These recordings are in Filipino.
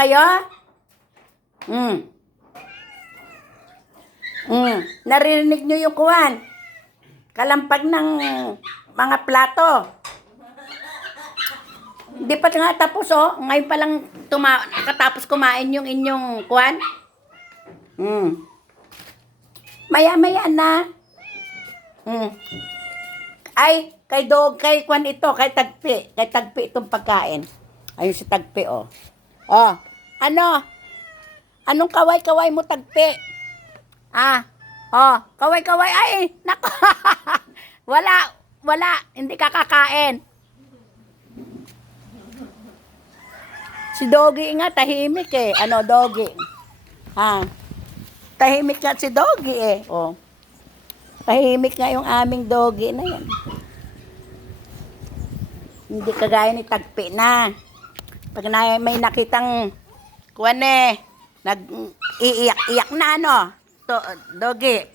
kayo? Narinig nyo yung kuwan? Kalampag ng mga plato. Hindi pa nga tapos, oh. Ngayon pa lang katapos kumain yung inyong kuwan. Maya-maya na. Ay, kay kuwan ito, kay Tagpi. Kay Tagpi itong pagkain. Ayun si Tagpi, oh. Oh, ano? Anong kaway-kaway mo, Tagpi? Kaway-kaway. Ay, nako. Wala. Hindi kakakain. Si Doggy nga, tahimik eh. Ano, Doggy? Tahimik nga si Doggy eh. Oh. Tahimik nga yung aming Doggy na yan. Hindi kagaya ni Tagpi na. Pag may nakitang kuwan eh, nag-iiyak-iyak na ano. Doggy.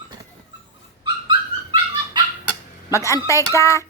Mag-antay ka.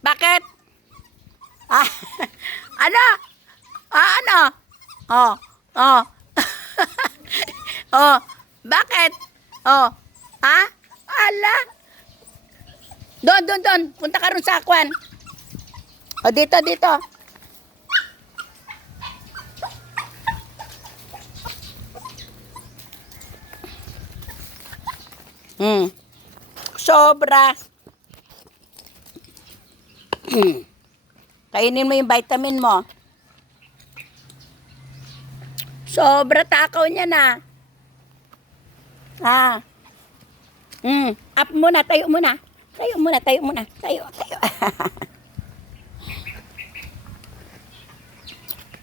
Bakit? Ano? Ano? Bakit? Ala? Doon. Punta ka rin sa akwan. Dito. Sobra. Kainin mo yung vitamin mo. Sobra takaw niya na. Up muna, tayo muna. Tayo.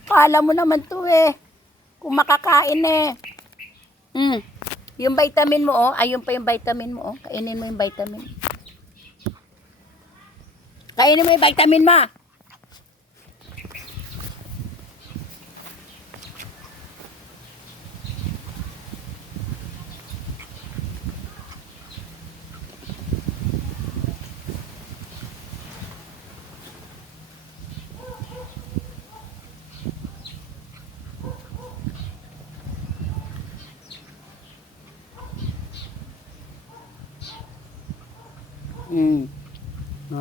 Kala mo naman to eh. Kung makakain eh. Yung vitamin mo, oh. Ayun pa yung vitamin mo, oh. Kainin mo yung vitamin. Kainin mo yung vitamin mo.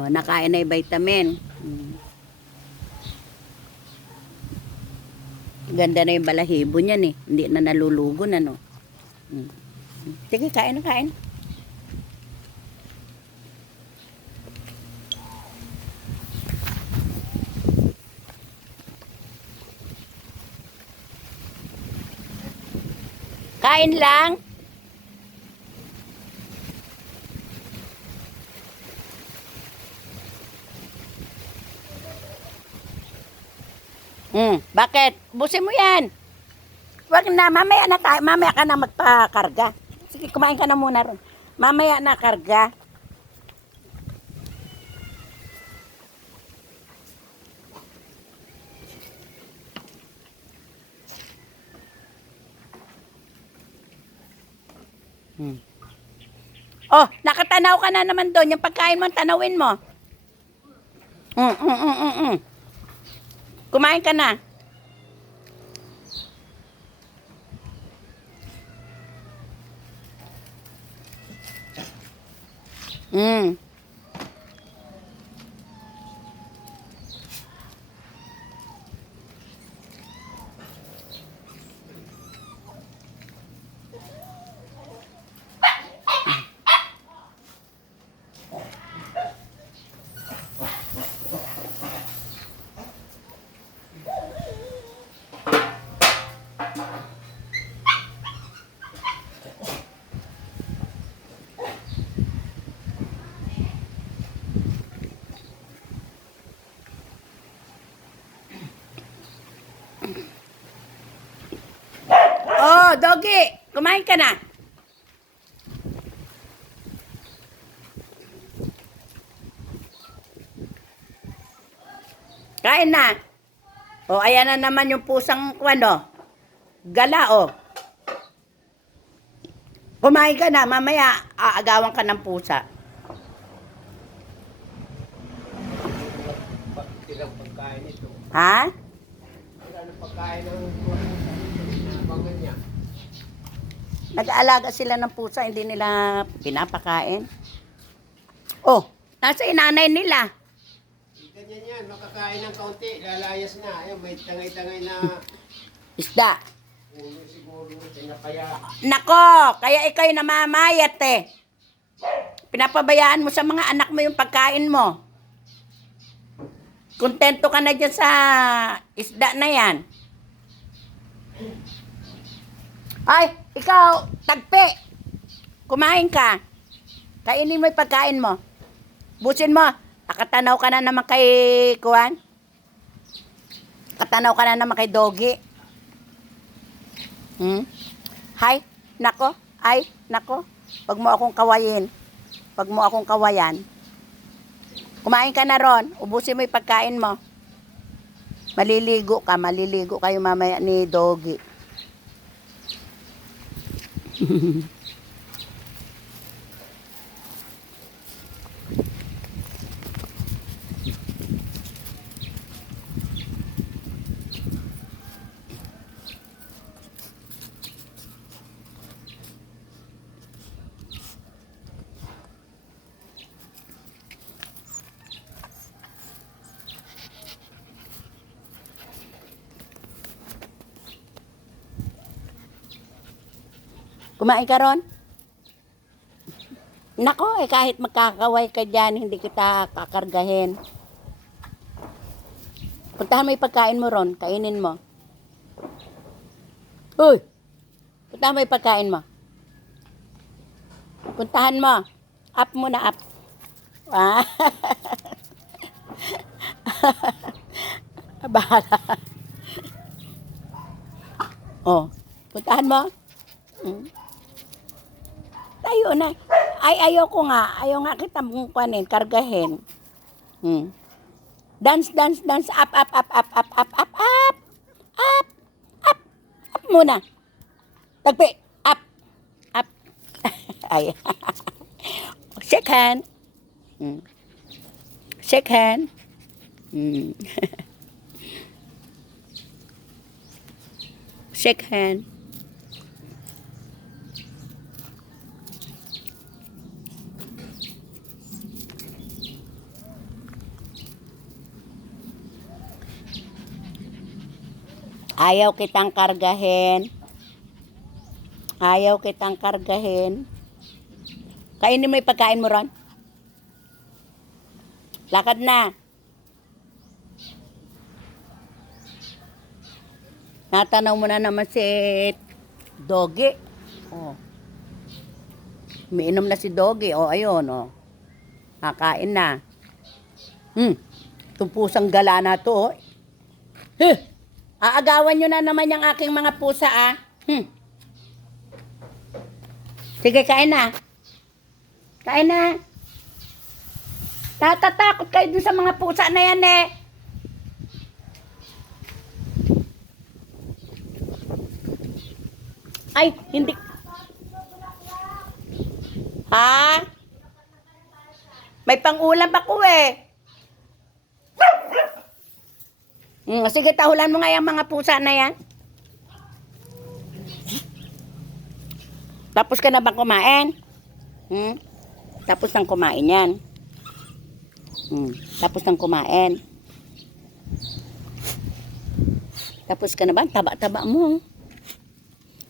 Nakain na yung vitamin. Ganda na yung balahibo niyan eh. Hindi na nalulugon ano. Sige, kain. Kain lang. Bakit? Busin mo yan. Wag na, mamaya ka na magpakarga. Sige, kumain ka na muna ron. Mamaya na karga. Nakatanaw ka na naman doon. Yung pagkain mo, tanawin mo. Kumain ka na. Doggy, Kumain ka na. Kain na. O, ayan na naman yung pusang, ano, gala, o. Kumain ka na, mamaya aagawan ka ng pusa. Ilang pagkain ito. Ha? Wala ng pagkain ng nabangan niya. Nag-aalaga sila ng pusa, hindi nila pinapakain. Oh, nasa inanay nila. Ganyan yan, makakain ng kaunti, lalayas na. Ayun, may tangay-tangay na Isda. ulo siguro, kaya Nako, kaya ikaw'y namamayat eh. Pinapabayaan mo sa mga anak mo yung pagkain mo. Kontento ka na dyan sa isda na yan. Ay, ikaw, tagpi. Kumain ka. Kainin mo yung pagkain mo. Busin mo. Nakatanaw ka na naman kay Kuwan. Katanaw ka na naman kay Doggy. Hay, nako. Ay, nako. Pag mo akong kawayin. Pag mo akong kawayan. Kumain ka na ron. Ubusin mo yung pagkain mo. Maliligo ka. Maliligo kayo mamaya ni Doggy. Kumain ka ron? Nako, kahit magkakaway ka dyan, hindi kita kakargahin. Puntahan mo yung pagkain mo ron, kainin mo. Uy! Puntahan mo yung pagkain mo. Puntahan mo. Up muna, up. Ah. Bahala. Oh, puntahan mo. Tayo na. Ay, ayoko nga. Ayaw nga kita mong kuhanin, kargahin. Dance, dance, dance. Up, up, up, up, up, up, up, up. Up, up, up muna. Tagpi. Up, up. Ay. Shake hand. Shake hand. Shake hand. Ayaw kitang kargahin. Ayaw kitang kargahin. Kainin mo yung pagkain mo ron. Lakad na. Natanaw mo na naman si Doggy. Oh. Umiinom na si Doggy. Oh, ayun, oh. Nakain na. Itong pusang gala na to, oh. Aagawan nyo na naman yung aking mga pusa, ah. Sige, kain na. Kain na. Natatakot kayo dun sa mga pusa na yan, eh. Ay, hindi. Ha? May pang-ulam ako, eh. Sige, tahulan mo nga yung mga pusa na yan. Tapos ka na bang kumain? Tapos nang kumain yan. Tapos nang kumain. Tapos ka na ba? Taba-taba mo.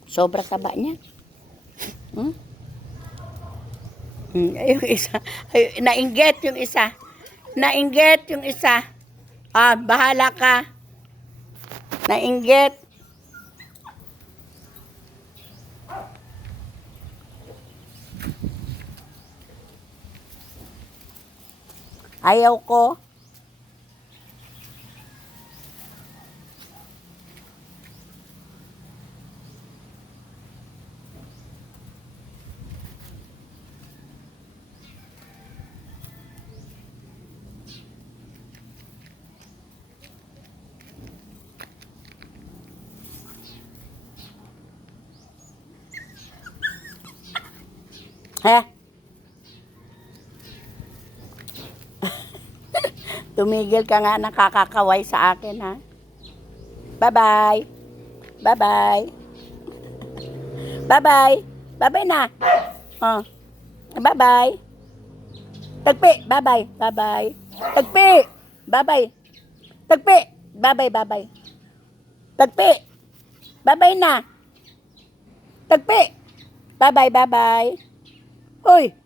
Sobra taba niya. Ay, yung isa. Ay, nainggit yung isa. Nainggit yung isa. Ah, bahala ka. Nainggit. Ayaw ko. Ha? Tumigil ka nga nakakakaway sa akin, ha? Bye-bye. Bye-bye. Bye-bye. Bye-bye na. Oh. Bye-bye. Tagpi. Bye-bye. Bye-bye. Tagpi. Bye-bye. Tagpi. Bye-bye. Bye-bye. Tagpi. Bye-bye na. Tagpi. Bye-bye. Bye-bye. Uy.